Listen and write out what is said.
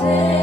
day.